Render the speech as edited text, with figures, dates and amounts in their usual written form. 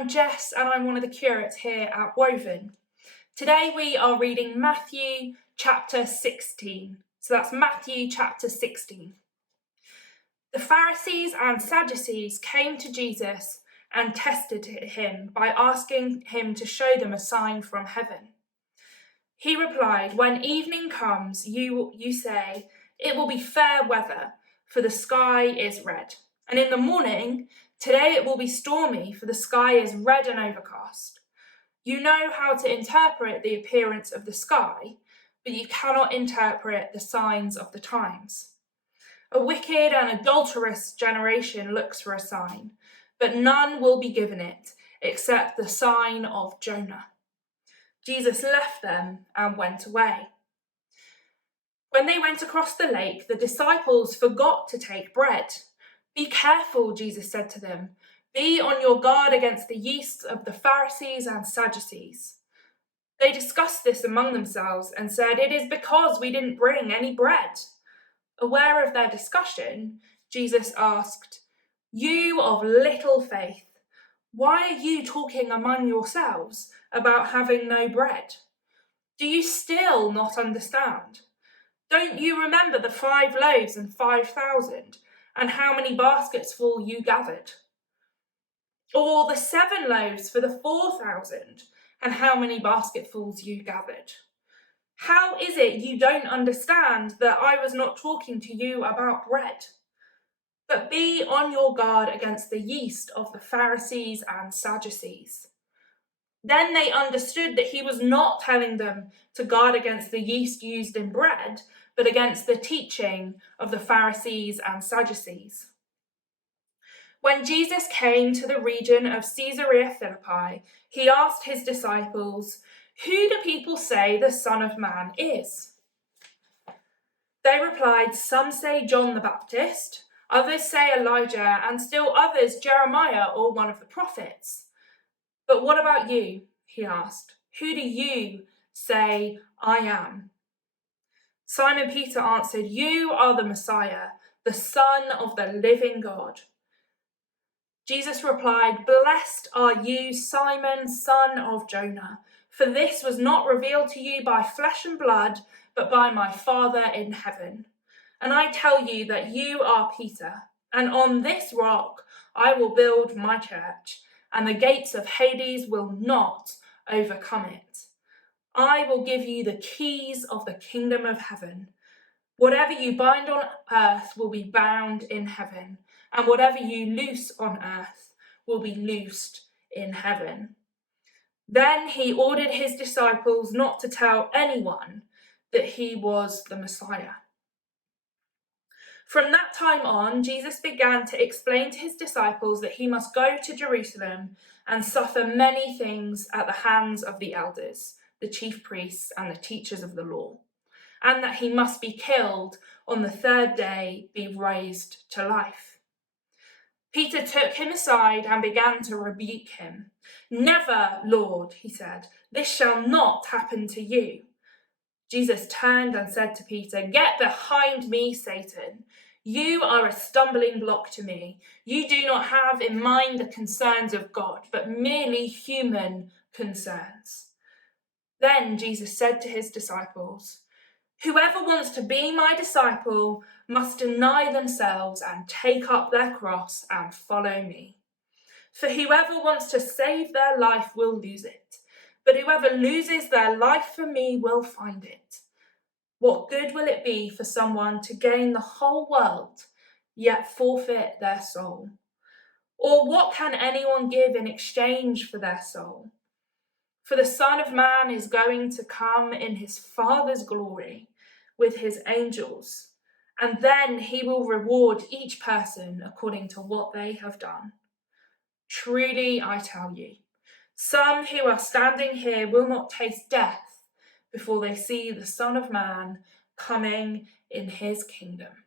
I'm Jess and I'm one of the curates here at Woven. Today we are reading Matthew chapter 16. So that's Matthew chapter 16. The Pharisees and Sadducees came to Jesus and tested him by asking him to show them a sign from heaven. He replied, "When evening comes, you say, 'It will be fair weather, for the sky is red.' And in the morning, 'Today it will be stormy, for the sky is red and overcast.' You know how to interpret the appearance of the sky, but you cannot interpret the signs of the times. A wicked and adulterous generation looks for a sign, but none will be given it except the sign of Jonah." Jesus left them and went away. When they went across the lake, the disciples forgot to take bread. "Be careful," Jesus said to them. "Be on your guard against the yeast of the Pharisees and Sadducees." They discussed this among themselves and said, "It is because we didn't bring any bread." Aware of their discussion, Jesus asked, "You of little faith, why are you talking among yourselves about having no bread? Do you still not understand? Don't you remember the 5 loaves and 5,000, and how many baskets full you gathered? Or the 7 loaves for the 4,000, and how many basketfuls you gathered? How is it you don't understand that I was not talking to you about bread? But be on your guard against the yeast of the Pharisees and Sadducees." Then they understood that he was not telling them to guard against the yeast used in bread, but against the teaching of the Pharisees and Sadducees. When Jesus came to the region of Caesarea Philippi, he asked his disciples, "Who do people say the Son of Man is?" They replied, "Some say John the Baptist, others say Elijah, and still others Jeremiah or one of the prophets. But what about you?" he asked. "Who do you say I am?" Simon Peter answered, "You are the Messiah, the Son of the living God." Jesus replied, "Blessed are you, Simon, son of Jonah, for this was not revealed to you by flesh and blood, but by my Father in heaven. And I tell you that you are Peter, and on this rock I will build my church, and the gates of Hades will not overcome it. I will give you the keys of the kingdom of heaven. Whatever you bind on earth will be bound in heaven, and whatever you loose on earth will be loosed in heaven." Then he ordered his disciples not to tell anyone that he was the Messiah. From that time on, Jesus began to explain to his disciples that he must go to Jerusalem and suffer many things at the hands of the elders, the chief priests, and the teachers of the law, and that he must be killed, on the 3rd day be raised to life. Peter took him aside and began to rebuke him. "Never, Lord," he said, "this shall not happen to you." Jesus turned and said to Peter, "Get behind me, Satan. You are a stumbling block to me. You do not have in mind the concerns of God, but merely human concerns." Then Jesus said to his disciples, "Whoever wants to be my disciple must deny themselves and take up their cross and follow me. For whoever wants to save their life will lose it, but whoever loses their life for me will find it. What good will it be for someone to gain the whole world, yet forfeit their soul? Or what can anyone give in exchange for their soul? For the Son of Man is going to come in his Father's glory with his angels, and then he will reward each person according to what they have done. Truly, I tell you, some who are standing here will not taste death before they see the Son of Man coming in his kingdom."